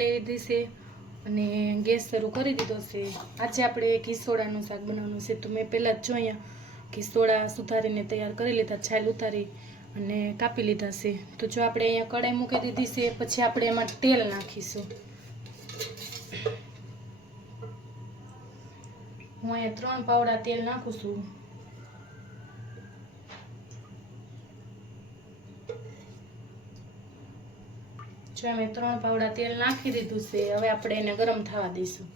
લઈ લીધી છે અને ગેસ શરૂ કરી દીધો છે. આજે આપણે ઘીસોડાનું શાક બનાવવાનું છે. તો મેં પહેલાં જ જો અહીંયા ઘીસોડા સુધારીને તૈયાર કરી લીધા, છાલ ઉતારી અને કાપી લીધા છે. તો જો આપણે અહીંયા કડાઈ મૂકી દીધી છે, પછી આપણે એમાં તેલ નાખીશું. હું અહીંયા ત્રણ પાવડા તેલ નાખું છું. જો અમે ત્રણ પાવડા તેલ નાખી દીધું છે, હવે આપણે એને ગરમ થવા દઈશું.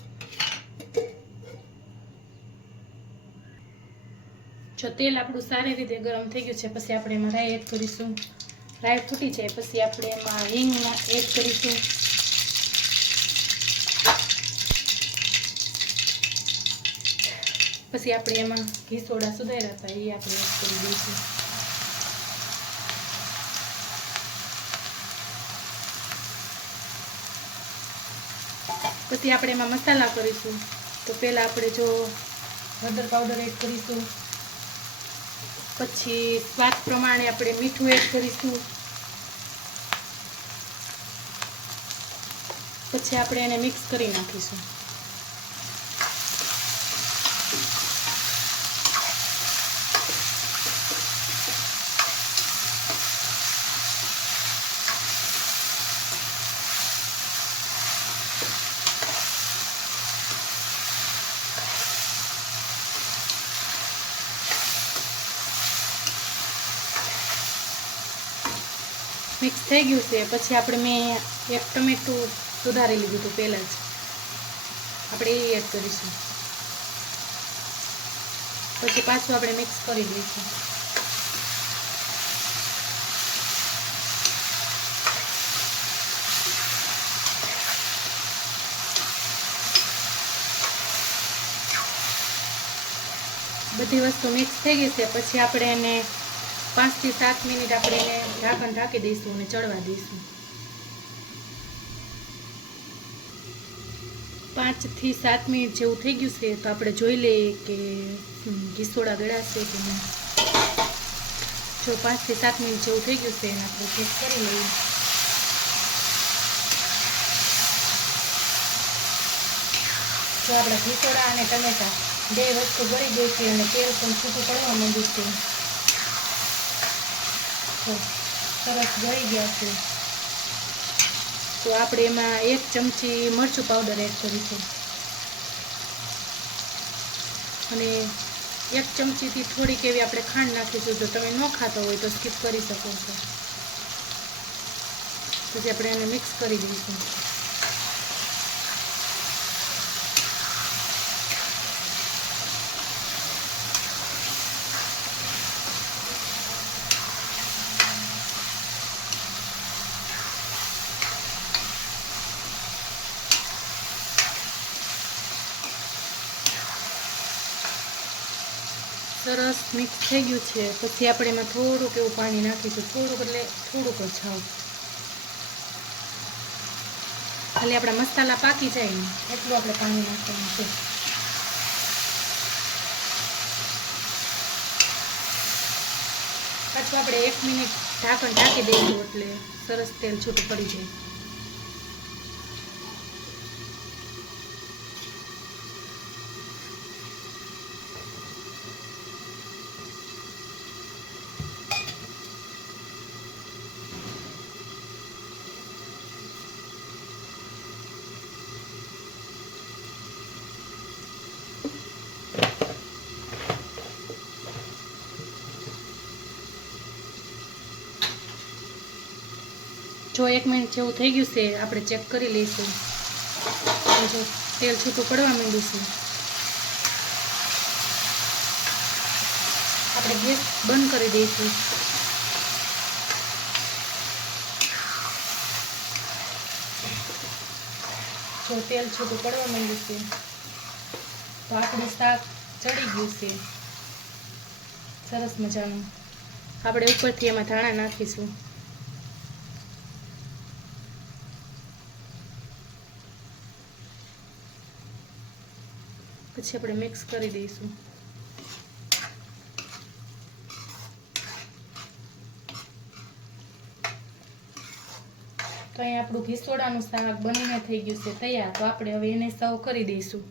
જો તેલ આપણું સારી રીતે ગરમ થઈ ગયું છે, પછી આપણે એમાં રાઈ એડ કરીશું. રાઈ ફૂટી જાય, પછી આપણે એમાં હિંગ એડ કરીશું. પછી આપણે એમાં ઘી સોડા સુધાર્યા હતા, એ આપણે એડ કરી દઈશું. પછી આપણે એમાં મસાલા કરીશું. તો પહેલાં આપણે જો હળદર પાવડર એડ કરીશું. પછી સ્વાદ પ્રમાણે આપણે મીઠું એડ કરીશું. પછી આપણે એને મિક્સ કરી નાખીશું. મિક્સ થઈ ગયું છે, પછી આપણે મેં એક ટમેટું સુધારી લીધું હતું પહેલાં જ. આપણે એ એડ કરીશું. પછી પાછું આપણે મિક્સ કરી દઈશું. બધી વસ્તુ મિક્સ થઈ ગઈ છે, પછી આપણે એને પાંચથી સાત મિનિટ આપણે એને ઢાંકણ ઢાંકી દઈશું અને ચડવા દઈશું. પાંચથી સાત મિનિટ જેવું થઈ ગયું છે, તો આપણે જોઈ લઈએ કે ઘીસોડા ગળાશે કે નહીં. જો પાંચથી સાત મિનિટ જેવું થઈ ગયું છે, એને આપણે ચેક કરી લઈએ. જો આપણા ઘીસોડા અને ટમેટા બે વસ્તુ ગળી ગઈ છે અને તેલ પણ છૂટું પડવા માંડ્યું છે. સરસ ગળી ગયા છે. તો આપણે એમાં એક ચમચી મરચું પાવડર એડ કરીશું અને એક ચમચીથી થોડીક એવી આપણે ખાંડ નાખીશું, જો તમે ન ખાતા હોય તો સ્કીપ કરી શકો છો. પછી આપણે એને મિક્સ કરી દઈશું. સરસ મિક્સ થઈ ગયું છે. પછી આપણે એમાં થોડુંક એવું પાણી નાખીશું. થોડુંક એટલે થોડુંક છાવ ખાલી આપણા મસાલા પાકી જાય ને એટલું આપણે પાણી નાખવાનું છે. પાછું આપણે એક મિનિટ ઢાંકણ ઢાંકી દઈશું એટલે સરસ તેલ છૂટું પડી જાય. જો એક મિનિટ જેવું થઈ ગયું છે, આપણે ચેક કરી લઈશું. જો તેલ છૂટું પડવા માંડ્યું છે. આપણે ગેસ બંધ કરી દઈશું. જો તેલ છૂટું પડવા માંડ્યું છે, તો આપણું શાક ચડી ગયું છે. સરસ મજાનું. આપણે ઉપરથી એમાં ધાણા નાખીશું. પછી આપણે મિક્સ કરી દઈશું. તો અહીં આપણું ઘીસોડાનું શાક બનીને થઈ ગયું છે તૈયાર. તો આપણે હવે એને સર્વ કરી દઈશું.